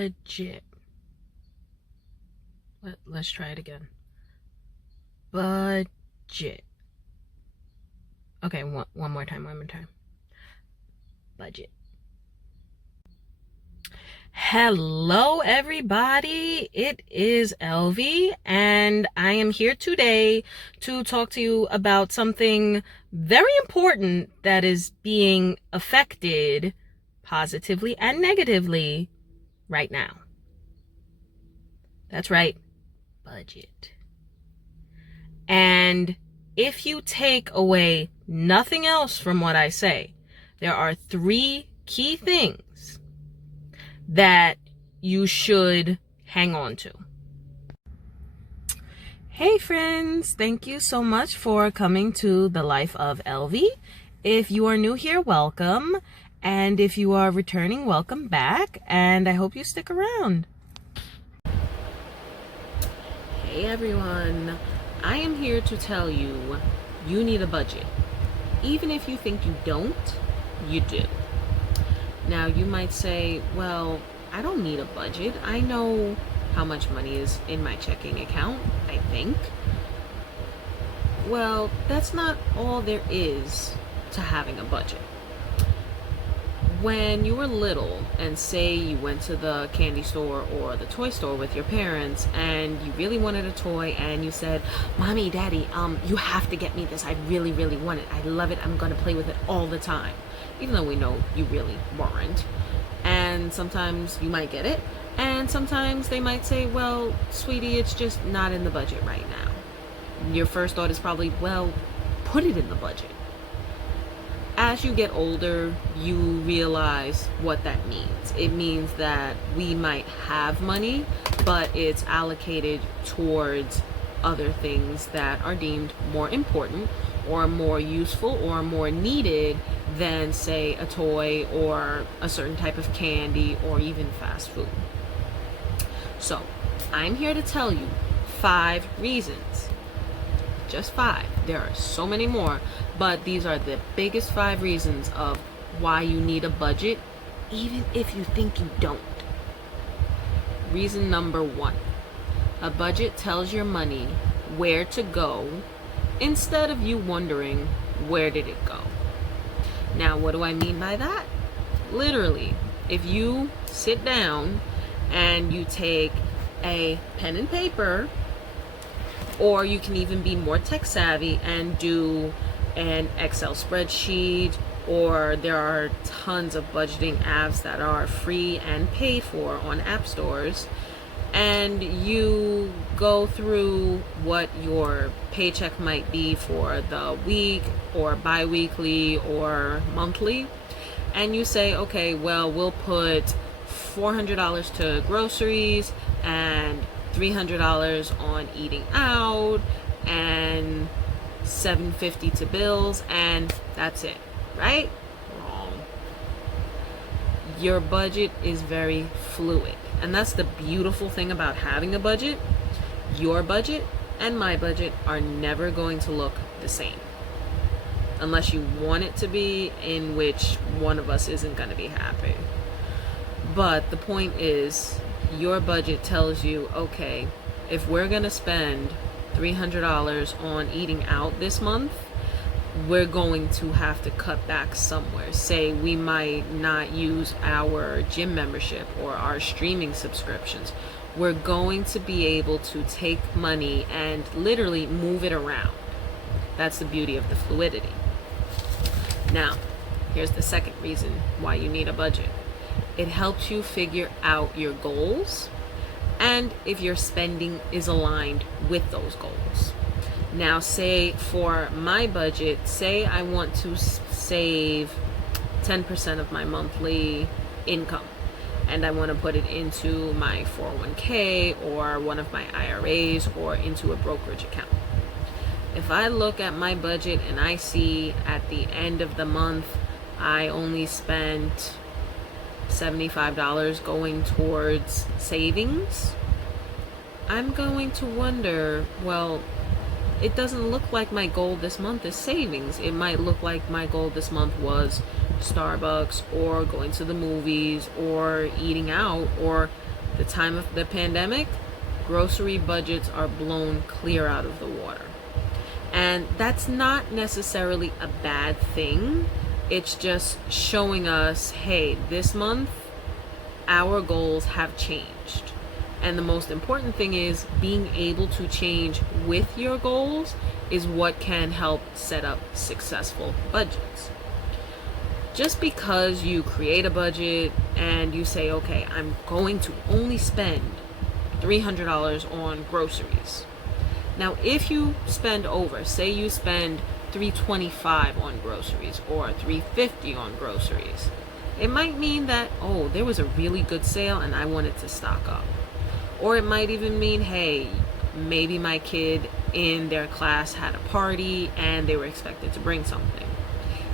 Budget. Let's try it again. Budget. Okay, one more time. Budget. Hello, everybody. It is Elvie, and I am here today to talk to you about something very important that is being affected positively and negatively right now. That's right, budget. And if you take away nothing else from what I say, there are 3 key things that you should hang on to. Hey friends, thank you so much for coming to the Life of Elvie. If you are new here, welcome. And if you are returning, welcome back. And I hope you stick around. Hey everyone, I am here to tell you, you need a budget. Even if you think you don't, you do. Now you might say, well, I don't need a budget. I know how much money is in my checking account, I think. Well, that's not all there is to having a budget. When you were little and say you went to the candy store or the toy store with your parents and you really wanted a toy and you said, Mommy, Daddy, you have to get me this. I really, really want it. I love it. I'm going to play with it all the time. Even though we know you really weren't. And sometimes you might get it. And sometimes they might say, well, sweetie, it's just not in the budget right now. Your first thought is probably, well, put it in the budget. As you get older, you realize what that means. It means that we might have money, but it's allocated towards other things that are deemed more important or more useful or more needed than, say, a toy or a certain type of candy or even fast food. So, I'm here to tell you 5 reasons. Just 5. There are so many more, but these are the biggest 5 reasons of why you need a budget, even if you think you don't. Reason number 1. A budget tells your money where to go instead of you wondering, where did it go? Now, what do I mean by that? Literally, if you sit down and you take a pen and paper, or you can even be more tech savvy and do an Excel spreadsheet, or there are tons of budgeting apps that are free and paid for on app stores, and you go through what your paycheck might be for the week or bi-weekly or monthly, and you say, okay, well, we'll put $400 to groceries and $300 on eating out and $750 to bills, and that's it, right? Wrong. Your budget is very fluid, and that's the beautiful thing about having a budget. Your budget and my budget are never going to look the same unless you want it to be, in which one of us isn't going to be happy. But the point is, your budget tells you, okay, if we're going to spend $300 on eating out this month, we're going to have to cut back somewhere. Say we might not use our gym membership or our streaming subscriptions. We're going to be able to take money and literally move it around. That's the beauty of the fluidity. Now, here's the second reason why you need a budget. It helps you figure out your goals and if your spending is aligned with those goals. Now, say for my budget, say I want to save 10% of my monthly income and I want to put it into my 401k or one of my IRAs or into a brokerage account. If I look at my budget and I see at the end of the month I only spent $75 going towards savings, I'm going to wonder, well, it doesn't look like my goal this month is savings. It might look like my goal this month was Starbucks or going to the movies or eating out or The time of the pandemic, grocery budgets are blown clear out of the water. And that's not necessarily a bad thing. It's just showing us, hey, this month our goals have changed. And the most important thing is being able to change with your goals is what can help set up successful budgets. Just because you create a budget and you say, okay, I'm going to only spend $300 on groceries. Now, if you spend over, say you spend $325 on groceries or $350 on groceries, it might mean that, oh, there was a really good sale and I wanted to stock up. Or it might even mean, hey, maybe my kid in their class had a party and they were expected to bring something.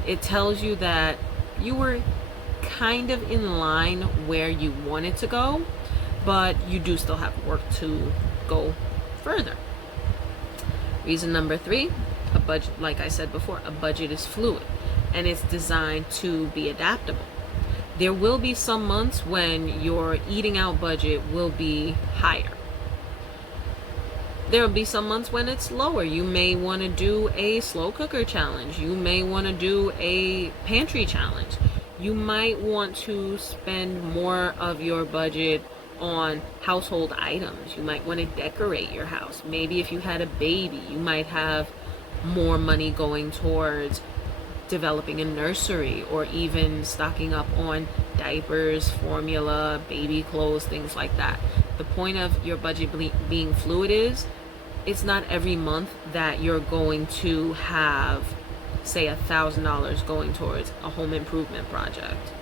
It tells you that you were kind of in line where you wanted to go, but you do still have work to go further. Reason number 3, a budget, like I said before, a budget is fluid and it's designed to be adaptable. There will be some months when your eating out budget will be higher. There will be some months when it's lower. You may want to do a slow cooker challenge. You may want to do a pantry challenge. You might want to spend more of your budget on household items. You might want to decorate your house. Maybe if you had a baby, you might have more money going towards developing a nursery or even stocking up on diapers, formula, baby clothes, things like that. The point of your budget being fluid is it's not every month that you're going to have, say, $1,000 going towards a home improvement project.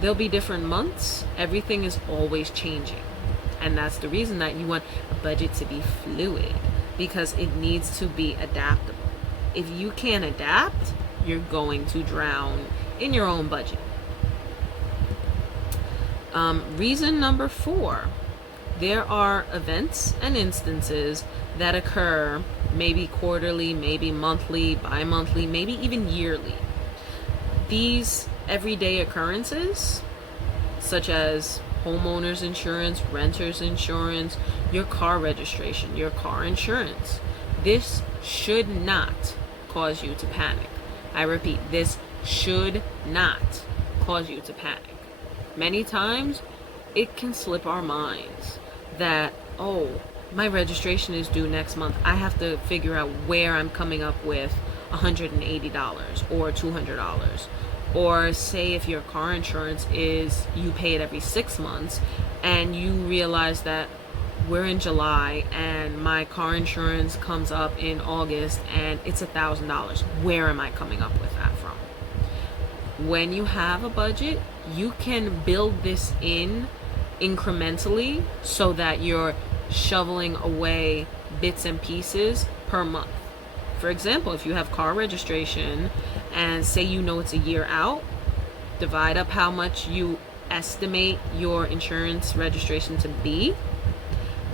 There'll be different months. Everything is always changing. And that's the reason that you want a budget to be fluid, because it needs to be adaptable. If you can't adapt, you're going to drown in your own budget. Reason number 4, there are events and instances that occur maybe quarterly, maybe monthly, bi-monthly, maybe even yearly. These everyday occurrences, such as homeowners insurance, renters insurance, your car registration, your car insurance, this should not cause you to panic. I repeat, this should not cause you to panic. Many times, it can slip our minds that, oh, my registration is due next month. I have to figure out where I'm coming up with $180 or $200. Or say if your car insurance is, you pay it every 6 months and you realize that we're in July and my car insurance comes up in August and it's $1,000. Where am I coming up with that from? When you have a budget, you can build this in incrementally so that you're shoveling away bits and pieces per month. For example, if you have car registration and say you know it's a year out, divide up how much you estimate your insurance registration to be,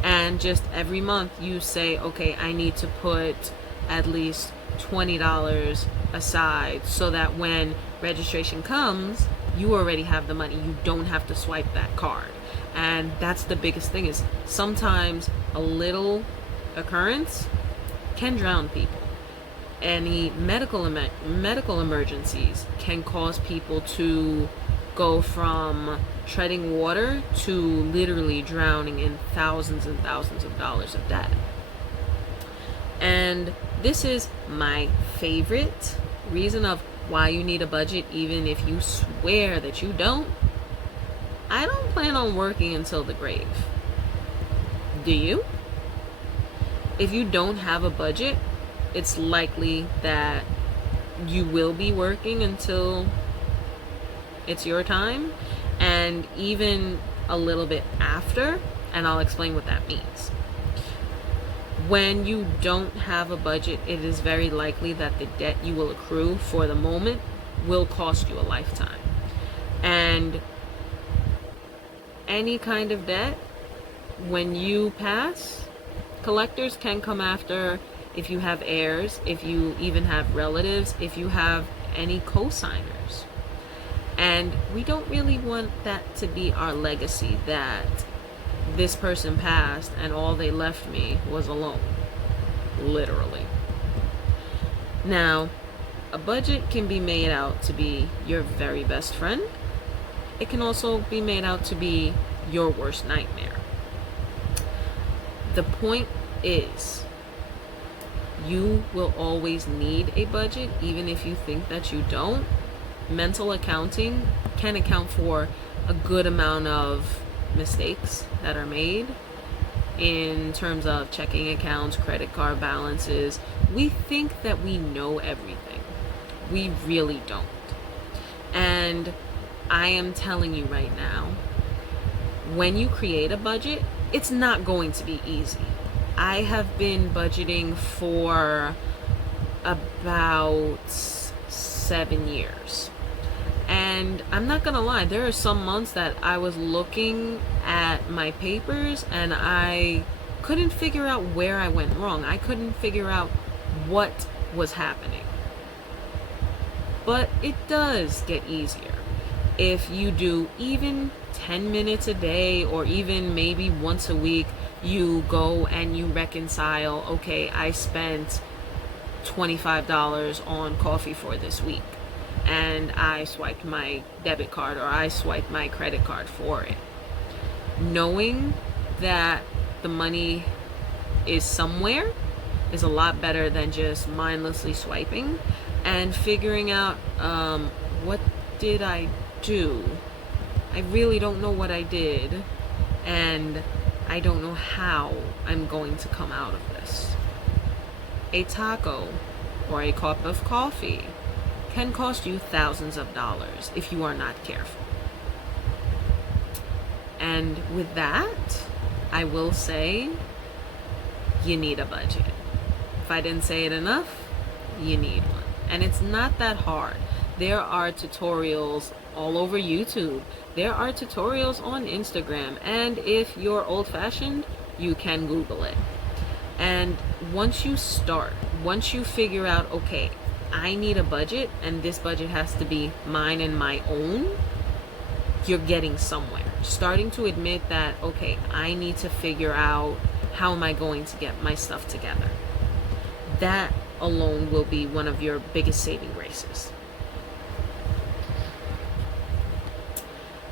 and just every month you say, okay, I need to put at least $20 aside so that when registration comes, you already have the money. You don't have to swipe that card. And that's the biggest thing, is sometimes a little occurrence can drown people. Any medical emergencies can cause people to go from treading water to literally drowning in thousands and thousands of dollars of debt. And this is my favorite reason of why you need a budget, even if you swear that you don't. I don't plan on working until the grave. Do you? If you don't have a budget, it's likely that you will be working until it's your time, and even a little bit after, and I'll explain what that means. When you don't have a budget, it is very likely that the debt you will accrue for the moment will cost you a lifetime. And any kind of debt, when you pass, collectors can come after. If you have heirs, if you even have relatives, if you have any co-signers. And we don't really want that to be our legacy, that this person passed and all they left me was alone. Literally. Now, a budget can be made out to be your very best friend. It can also be made out to be your worst nightmare. The point is, you will always need a budget, even if you think that you don't. Mental accounting can account for a good amount of mistakes that are made in terms of checking accounts, credit card balances. We think that we know everything. We really don't. And I am telling you right now, when you create a budget, it's not going to be easy. I have been budgeting for about 7 years. And I'm not gonna lie, there are some months that I was looking at my papers and I couldn't figure out where I went wrong. I couldn't figure out what was happening. But it does get easier if you do even 10 minutes a day, or even maybe once a week, you go and you reconcile, okay, I spent $25 on coffee for this week, and I swiped my debit card or I swiped my credit card for it. Knowing that the money is somewhere is a lot better than just mindlessly swiping and figuring out, what did I do? I really don't know what I did, and I don't know how I'm going to come out of this. A taco or a cup of coffee can cost you thousands of dollars if you are not careful. And with that, I will say, you need a budget. If I didn't say it enough, you need one. And it's not that hard. There are tutorials all over YouTube. There are tutorials on Instagram. And if you're old-fashioned, you can Google it. And once you start, once you figure out, okay, I need a budget and this budget has to be mine and my own, you're getting somewhere. Starting to admit that, okay, I need to figure out how am I going to get my stuff together. That alone will be one of your biggest saving graces.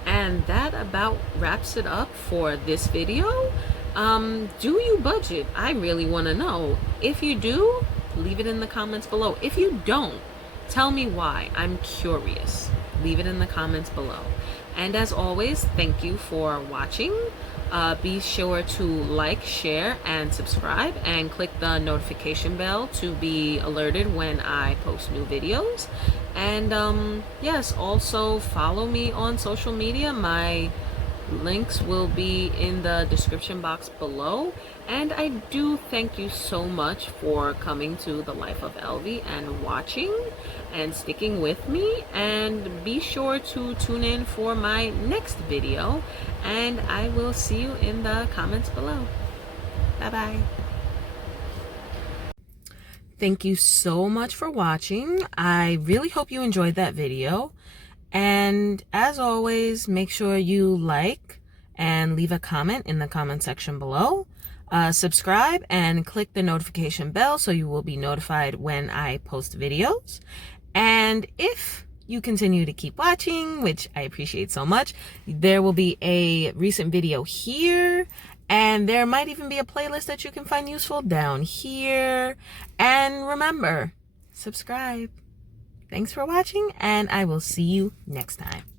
And that about wraps it up for this video. Do you budget? I really want to know. If you do, leave it in the comments below. If you don't, tell me why. I'm curious. Leave it in the comments below. And as always, thank you for watching. Be sure to like, share, and subscribe, and click the notification bell to be alerted when I post new videos. And yes, also follow me on social media. My links will be in the description box below. And I do thank you so much for coming to The Life of Elvie and watching and sticking with me. And be sure to tune in for my next video. And I will see you in the comments below. Bye-bye. Thank you so much for watching. I really hope you enjoyed that video. And as always, make sure you like and leave a comment in the comment section below. Subscribe and click the notification bell so you will be notified when I post videos. And if you continue to keep watching, which I appreciate so much, there will be a recent video here, and there might even be a playlist that you can find useful down here. And remember, subscribe. Thanks for watching, and I will see you next time.